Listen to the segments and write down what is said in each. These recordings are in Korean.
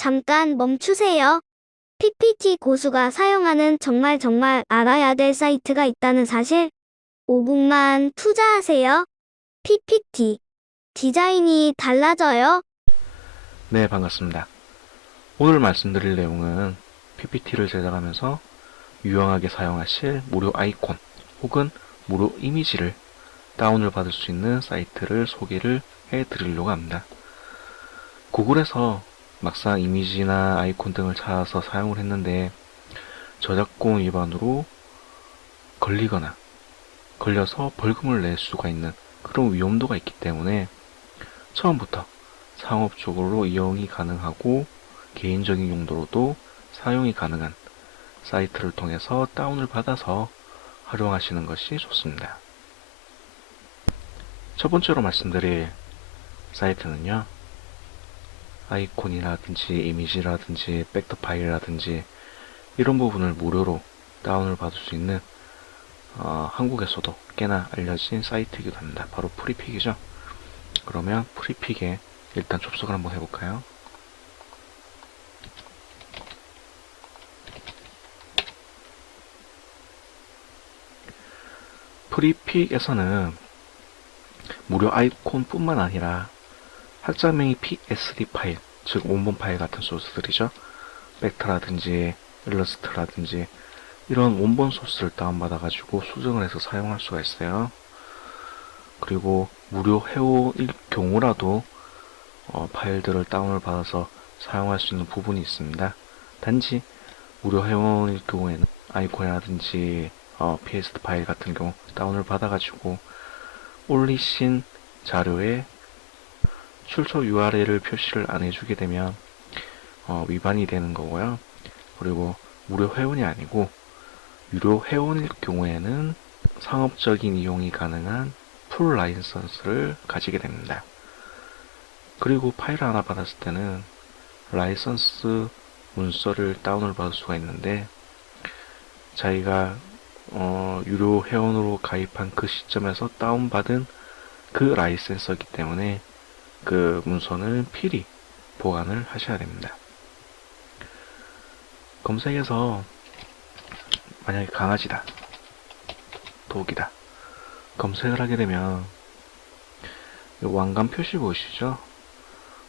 잠깐 멈추세요. PPT 고수가 사용하는 정말 알아야 될 사이트가 있다는 사실 5분만 투자하세요. PPT 디자인이 달라져요. 네, 반갑습니다. 오늘 말씀드릴 내용은 PPT를 제작하면서 유용하게 사용하실 무료 아이콘 혹은 무료 이미지를 다운을 받을 수 있는 사이트를 소개를 해드리려고 합니다. 구글에서 막상 이미지나 아이콘 등을 찾아서 사용을 했는데 저작권 위반으로 걸려서 벌금을 낼 수가 있는 그런 위험도가 있기 때문에 처음부터 상업적으로 이용이 가능하고 개인적인 용도로도 사용이 가능한 사이트를 통해서 다운을 받아서 활용하시는 것이 좋습니다. 첫 번째로 말씀드릴 사이트는요, 아이콘이라든지 이미지라든지 벡터 파일이라든지 이런 부분을 무료로 다운을 받을 수 있는 한국에서도 꽤나 알려진 사이트이기도 합니다. 바로 프리픽이죠. 그러면 프리픽에 일단 접속을 한번 해볼까요? 프리픽에서는 무료 아이콘 뿐만 아니라 학자명이 PSD 파일, 즉 원본 파일 같은 소스들이죠. 벡터라든지 일러스트라든지 이런 원본 소스를 다운받아가지고 수정을 해서 사용할 수가 있어요. 그리고 무료 회원일 경우라도 파일들을 다운을 받아서 사용할 수 있는 부분이 있습니다. 단지 무료 회원일 경우에는 아이콘이라든지 PSD 파일 같은 경우 다운을 받아가지고 올리신 자료에 출처 URL을 표시를 안 해주게 되면 위반이 되는 거고요. 그리고 무료 회원이 아니고 유료 회원일 경우에는 상업적인 이용이 가능한 풀 라이선스를 가지게 됩니다. 그리고 파일을 하나 받았을 때는 라이선스 문서를 다운을 받을 수가 있는데 자기가 유료 회원으로 가입한 그 시점에서 다운받은 그 라이센서이기 때문에 그 문서는 필히 보관을 하셔야 됩니다. 검색에서 만약에 강아지다, 독이다 검색을 하게 되면 왕관 표시 보이시죠?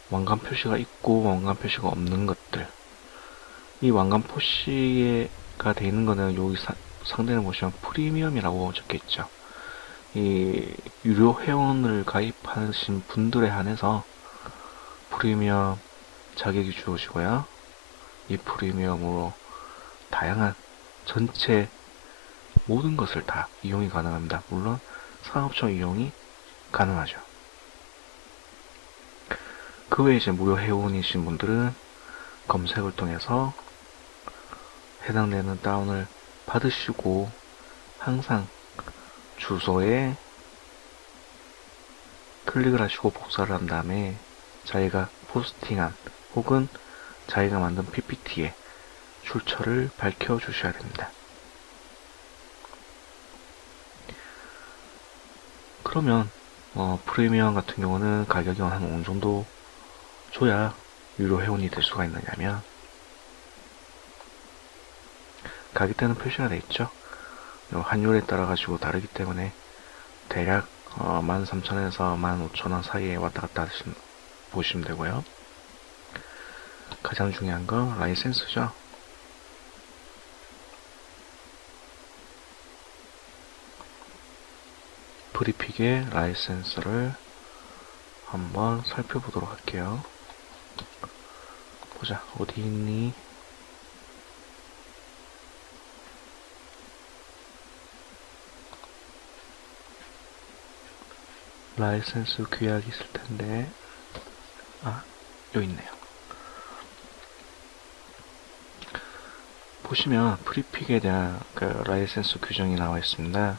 왕관 표시가 있고 왕관 표시가 없는 것들, 이 왕관 표시가 되어 있는 거는 여기 상단에 보시면 프리미엄이라고 적혀 있죠. 이 유료 회원을 가입하신 분들에 한해서 프리미엄 자격이 주어지고요. 이 프리미엄으로 다양한 전체 모든 것을 다 이용이 가능합니다. 물론 상업적 이용이 가능하죠. 그 외에 이제 무료 회원이신 분들은 검색을 통해서 해당되는 다운을 받으시고 항상 주소에 클릭을 하시고 복사를 한 다음에 자기가 포스팅한 혹은 자기가 만든 PPT에 출처를 밝혀 주셔야 됩니다. 그러면 프리미엄 같은 경우는 가격이 한 어느 정도 줘야 유료 회원이 될 수가 있느냐면 가격대는 표시가 되어 있죠. 환율에 따라 가지고 다르기 때문에 대략 13,000원에서 15,000원 사이에 왔다 갔다 보시면 되고요. 가장 중요한 건 라이센스죠. 프리픽의 라이센스를 한번 살펴보도록 할게요. 보자, 어디 있니? 라이센스 규약이 있을 텐데, 여기 있네요. 보시면 프리픽에 대한 그 라이센스 규정이 나와 있습니다.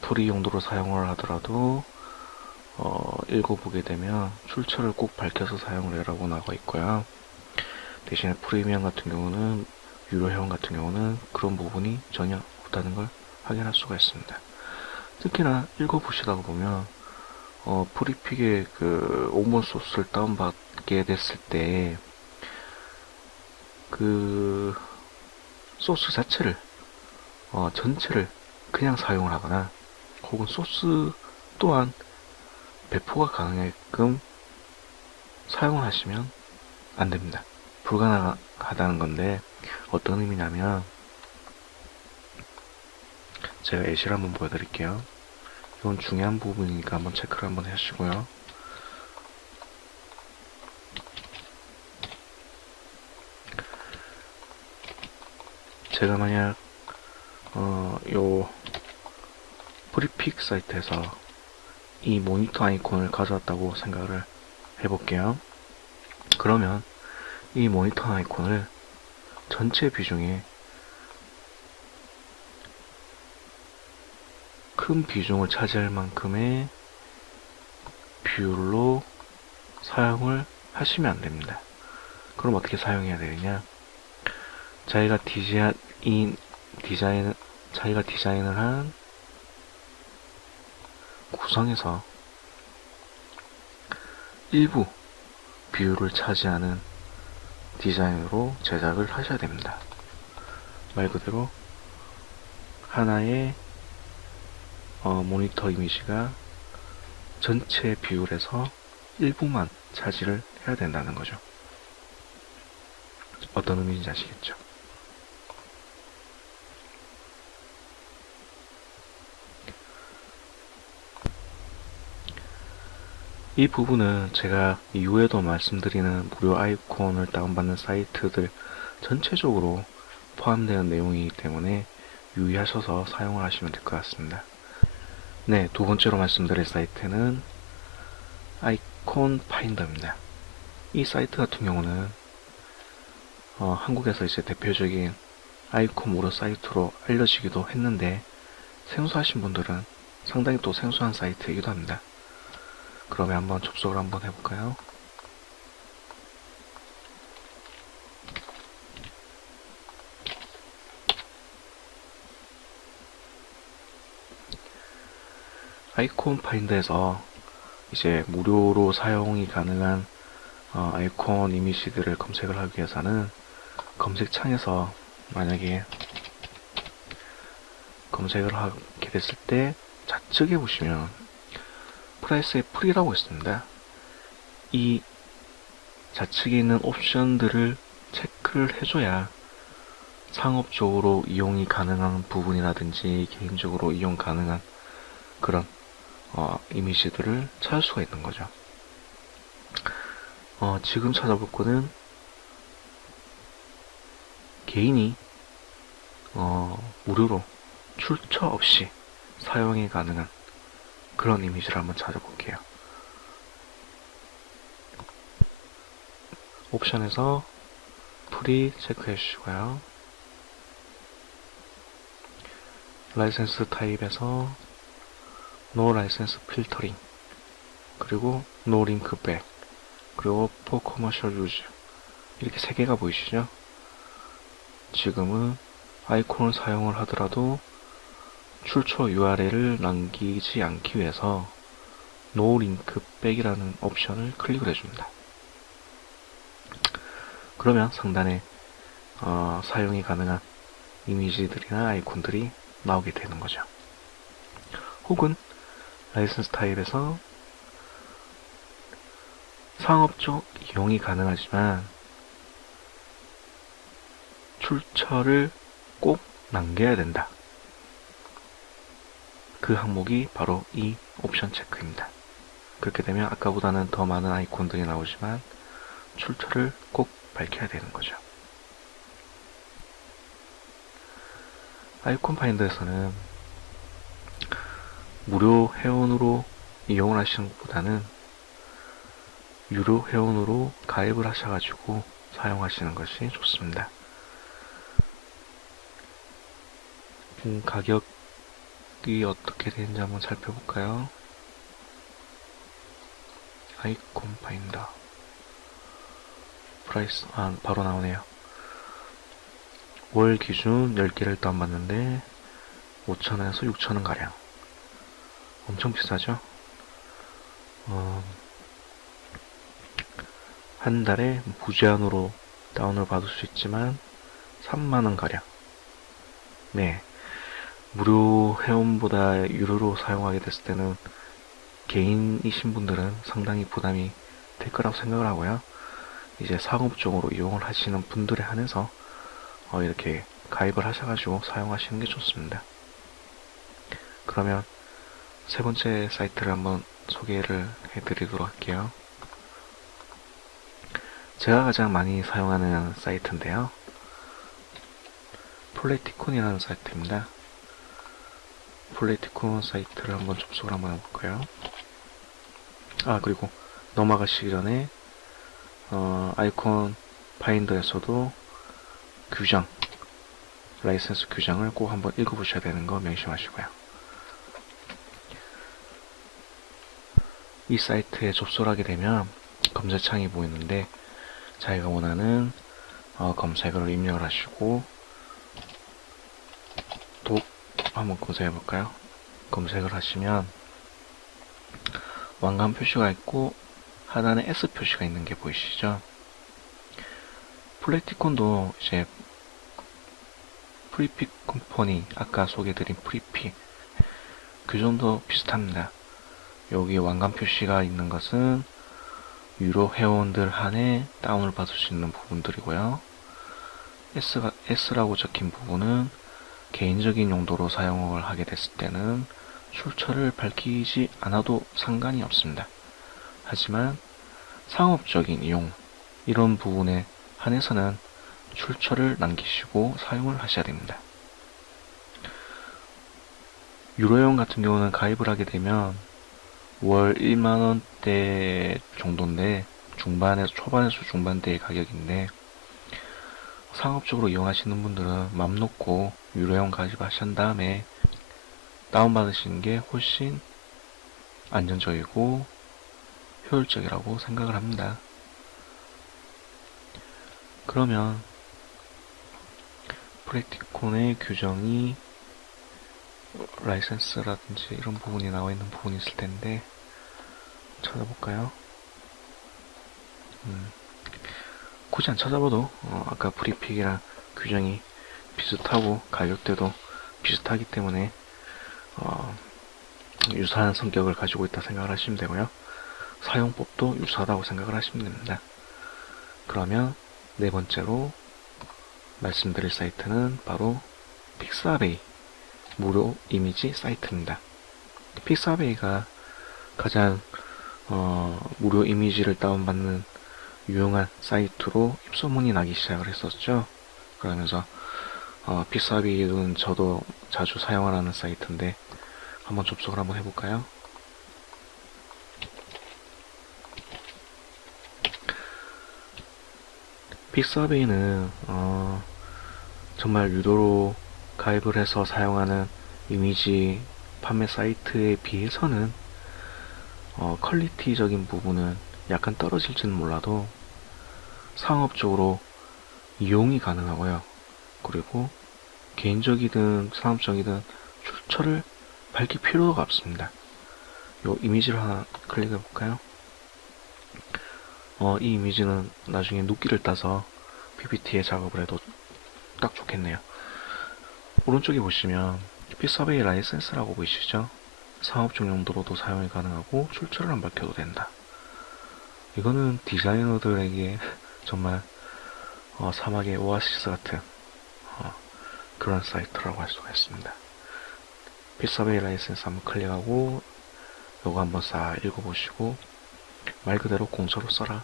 프리 용도로 사용을 하더라도 읽어보게 되면 출처를 꼭 밝혀서 사용을 해라고 나와 있고요. 대신에 프리미엄 같은 경우는, 유료 회원 같은 경우는 그런 부분이 전혀 없다는 걸 확인할 수가 있습니다. 특히나 읽어보시다 보면 프리픽의 그 원본 소스를 다운받게 됐을 때 그 소스 자체를 전체를 그냥 사용을 하거나 혹은 소스 또한 배포가 가능하게끔 사용을 하시면 안 됩니다. 불가능하다는 건데 어떤 의미냐면 제가 예시를 한번 보여드릴게요. 이건 중요한 부분이니까 한번 체크를 한번 해주시고요. 제가 만약 요 프리픽 사이트에서 이 모니터 아이콘을 가져왔다고 생각을 해볼게요. 그러면 이 모니터 아이콘을 전체 비중에 큰 비중을 차지할 만큼의 비율로 사용을 하시면 안 됩니다. 그럼 어떻게 사용해야 되느냐? 자기가 디자인을 한 구성에서 일부 비율을 차지하는 디자인으로 제작을 하셔야 됩니다. 말 그대로 하나의 모니터 이미지가 전체 비율에서 일부만 차지를 해야 된다는 거죠. 어떤 의미인지 아시겠죠? 이 부분은 제가 이후에도 말씀드리는 무료 아이콘을 다운받는 사이트들 전체적으로 포함되는 내용이기 때문에 유의하셔서 사용을 하시면 될 것 같습니다. 네, 두 번째로 말씀드릴 사이트는 아이콘 파인더입니다. 이 사이트 같은 경우는 한국에서 이제 대표적인 아이콘 무료 사이트로 알려지기도 했는데 생소하신 분들은 상당히 또 생소한 사이트이기도 합니다. 그러면 한번 접속을 한번 해볼까요? 아이콘 파인더에서 이제 무료로 사용이 가능한 아이콘 이미지들을 검색을 하기 위해서는 검색창에서 만약에 검색을 하게 됐을 때 좌측에 보시면 프라이스의 풀이라고 있습니다. 이 좌측에 있는 옵션들을 체크를 해줘야 상업적으로 이용이 가능한 부분이라든지 개인적으로 이용 가능한 그런 이미지들을 찾을 수가 있는 거죠. 지금 찾아볼 거는 개인이 무료로 출처 없이 사용이 가능한 그런 이미지를 한번 찾아볼게요. 옵션에서 프리 체크해 주시고요. 라이센스 타입에서 No 라이센스 필터링, 그리고 No 링크 백, 그리고 For commercial use, 이렇게 세 개가 보이시죠? 지금은 아이콘을 사용을 하더라도 출처 URL을 남기지 않기 위해서 No 링크 백이라는 옵션을 클릭을 해줍니다. 그러면 상단에 사용이 가능한 이미지들이나 아이콘들이 나오게 되는 거죠. 혹은 라이선스 타입에서 상업적 이용이 가능하지만 출처를 꼭 남겨야 된다. 그 항목이 바로 이 옵션 체크입니다. 그렇게 되면 아까보다는 더 많은 아이콘들이 나오지만 출처를 꼭 밝혀야 되는 거죠. 아이콘 파인더에서는 무료 회원으로 이용을 하시는 것보다는 유료 회원으로 가입을 하셔가지고 사용하시는 것이 좋습니다. 가격이 어떻게 되는지 한번 살펴볼까요? 아이콘 파인더 프라이스, 바로 나오네요. 월 기준 10개를 다운받는데 5,000원에서 6,000원 가량. 엄청 비싸죠? 한 달에 무제한으로 다운을 받을 수 있지만 3만원 가량. 네, 무료 회원보다 유료로 사용하게 됐을 때는 개인이신 분들은 상당히 부담이 될 거라고 생각을 하고요. 이제 상업적으로 이용을 하시는 분들에 한해서 이렇게 가입을 하셔가지고 사용하시는 게 좋습니다. 그러면 세 번째 사이트를 한번 소개를 해드리도록 할게요. 제가 가장 많이 사용하는 사이트인데요. 플래티콘이라는 사이트입니다. 플래티콘 사이트를 한번 접속을 한번 해볼까요? 그리고 넘어가시기 전에 아이콘 파인더에서도 규정, 라이센스 규정을 꼭 한번 읽어보셔야 되는 거 명심하시고요. 이 사이트에 접속을 하게 되면 검색창이 보이는데 자기가 원하는 검색어를 입력을 하시고 독 한번 검색해 볼까요? 검색을 하시면 왕관 표시가 있고 하단에 S 표시가 있는 게 보이시죠? 플래티콘도 이제 프리피 컴퍼니, 아까 소개해드린 프리피 규정도 비슷합니다. 여기 왕관 표시가 있는 것은 유료 회원들 한해 다운을 받을 수 있는 부분들이고요. S라고 적힌 부분은 개인적인 용도로 사용을 하게 됐을 때는 출처를 밝히지 않아도 상관이 없습니다. 하지만 상업적인 이용, 이런 부분에 한해서는 출처를 남기시고 사용을 하셔야 됩니다. 유료회원 같은 경우는 가입을 하게 되면 월 1만원대 정도인데 초반에서 중반대의 가격인데 상업적으로 이용하시는 분들은 맘 놓고 유료회원 가입하신 다음에 다운받으시는 게 훨씬 안전적이고 효율적이라고 생각을 합니다. 그러면 프랙티콘의 규정이 라이센스라든지 이런 부분이 나와 있는 부분이 있을 텐데 찾아볼까요? 굳이 안 찾아봐도 아까 프리픽이랑 규정이 비슷하고 가격대도 비슷하기 때문에 유사한 성격을 가지고 있다 생각을 하시면 되고요. 사용법도 유사하다고 생각을 하시면 됩니다. 그러면 네 번째로 말씀드릴 사이트는 바로 픽사베이 무료 이미지 사이트입니다. 픽사베이가 가장 무료 이미지를 다운받는 유용한 사이트로 입소문이 나기 시작을 했었죠. 그러면서 픽사베이는 저도 자주 사용하는 사이트인데 한번 접속을 한번 해볼까요? 픽사베이는 정말 유료로 가입을 해서 사용하는 이미지 판매 사이트에 비해서는 퀄리티적인 부분은 약간 떨어질지는 몰라도 상업적으로 이용이 가능하고요. 그리고 개인적이든 상업적이든 출처를 밝힐 필요가 없습니다. 요 이미지를 하나 클릭해 볼까요? 이 이미지는 나중에 눕기를 따서 PPT에 작업을 해도 딱 좋겠네요. 오른쪽에 보시면 픽사베이 라이센스라고 보이시죠? 상업적 용도로도 사용이 가능하고 출처를 안 밝혀도 된다. 이거는 디자이너들에게 정말 사막의 오아시스 같은 그런 사이트라고 할 수가 있습니다. 픽사베이 라이센스 한번 클릭하고 요거 한번 싹 읽어보시고 말 그대로 공짜로 써라.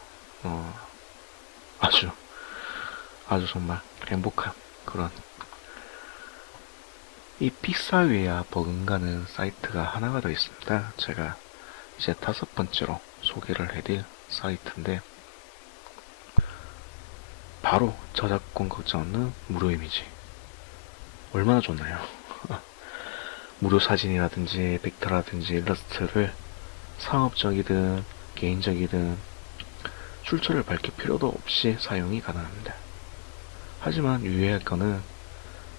아주 정말 행복한 그런 이 픽사웨이와 버금가는 사이트가 하나가 더 있습니다. 제가 이제 5번째로 소개를 해드릴 사이트인데 바로 저작권 걱정 없는 무료 이미지. 얼마나 좋나요? 무료 사진이라든지 벡터라든지 일러스트를 상업적이든 개인적이든 출처를 밝힐 필요도 없이 사용이 가능합니다. 하지만 유의할 거는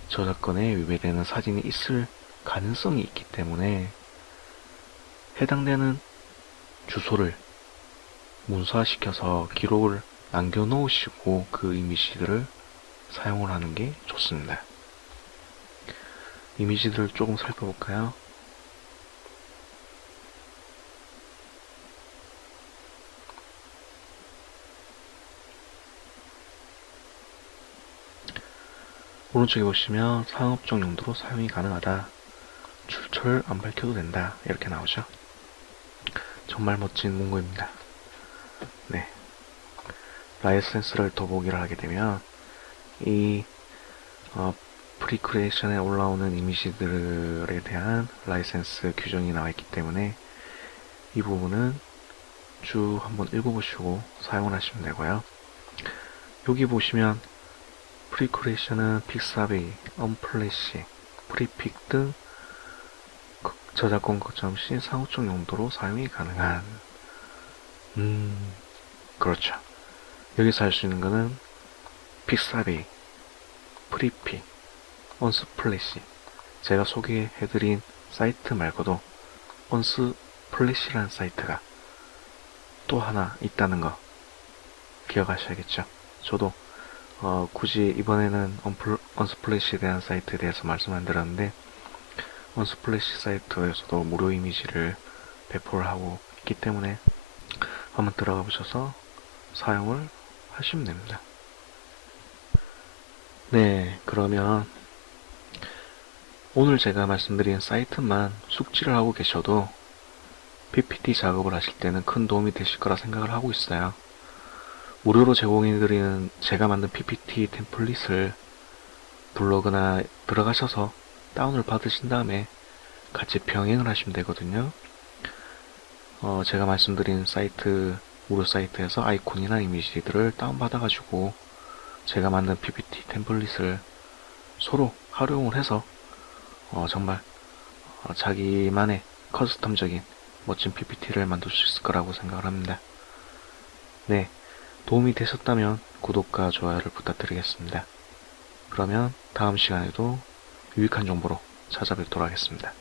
저작권에 위배되는 사진이 있을 가능성이 있기 때문에 해당되는 주소를 문서화시켜서 기록을 남겨놓으시고 그 이미지들을 사용을 하는 게 좋습니다. 이미지들을 조금 살펴볼까요? 오른쪽에 보시면 상업적 용도로 사용이 가능하다. 출처를 안 밝혀도 된다. 이렇게 나오죠. 정말 멋진 문구입니다. 네. 라이센스를 더보기를 하게 되면 이 프리크리에이션에 올라오는 이미지들에 대한 라이센스 규정이 나와 있기 때문에 이 부분은 쭉 한번 읽어보시고 사용을 하시면 되고요. 여기 보시면 프리크리에이션은 픽사베이, 언플래시, 프리픽 등 저작권 거점 시 상호적 용도로 사용이 가능한 그렇죠. 여기서 할 수 있는 거는 픽사베이, 프리픽, 언스플래시 제가 소개해드린 사이트 말고도 언스플래시라는 사이트가 또 하나 있다는 거 기억하셔야겠죠. 저도 굳이 이번에는 언스플래시에 대한 사이트에 대해서 말씀 안 드렸는데 언스플래시 사이트에서도 무료 이미지를 배포를 하고 있기 때문에 한번 들어가 보셔서 사용을 하시면 됩니다. 네, 그러면 오늘 제가 말씀드린 사이트만 숙지를 하고 계셔도 PPT 작업을 하실 때는 큰 도움이 되실 거라 생각을 하고 있어요. 무료로 제공해드리는 제가 만든 PPT 템플릿을 블로그나 들어가셔서 다운을 받으신 다음에 같이 병행을 하시면 되거든요. 제가 말씀드린 사이트, 무료 사이트에서 아이콘이나 이미지들을 다운받아가지고 제가 만든 PPT 템플릿을 서로 활용을 해서 정말 자기만의 커스텀적인 멋진 PPT를 만들 수 있을 거라고 생각을 합니다. 네, 도움이 되셨다면 구독과 좋아요를 부탁드리겠습니다. 그러면 다음 시간에도 유익한 정보로 찾아뵙도록 하겠습니다.